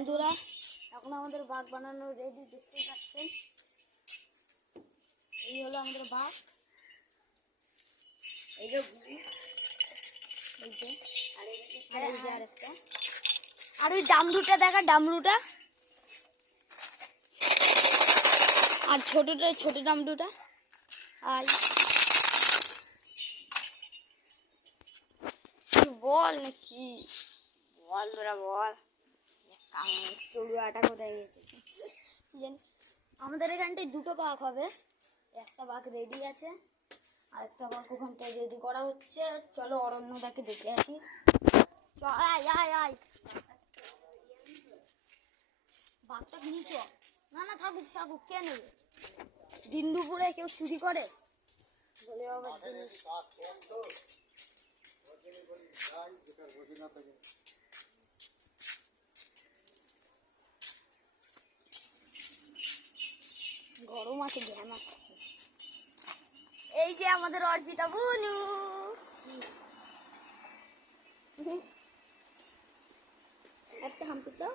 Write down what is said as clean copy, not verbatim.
বন্ধুরা, এখন আমাদের বাঘ বানানো রেডি, দেখতেই পাচ্ছেন। এই হলো আমাদের বাঘ। এই যে আরেকটা, আর ওই ডামরুটা দেখা, ডামরুটা আর ছোট ডামরুটা। আর বল নাকি, বল তোরা বল, চড়ুয়াটা কোথায় গেছে জানি। আমাদের এখানটায় দুটো বাঘ হবে, একটা বাঘ রেডি আছে আর একটা বাঘ ওখানটায় রেডি করা হচ্ছে। চলো অরণ্যদাকে দেখে আসি। আয় আয় আয়, বাঘটা নিচ না না, থাকুক থাকুক, কে নেবে? দিন দুপুরে কেউ চুরি করে বলে আবার গরম আছে, ঘ্যাম আসছে। এই যে আমাদের অর্পিতা বুনু, একটা হাম্পি তো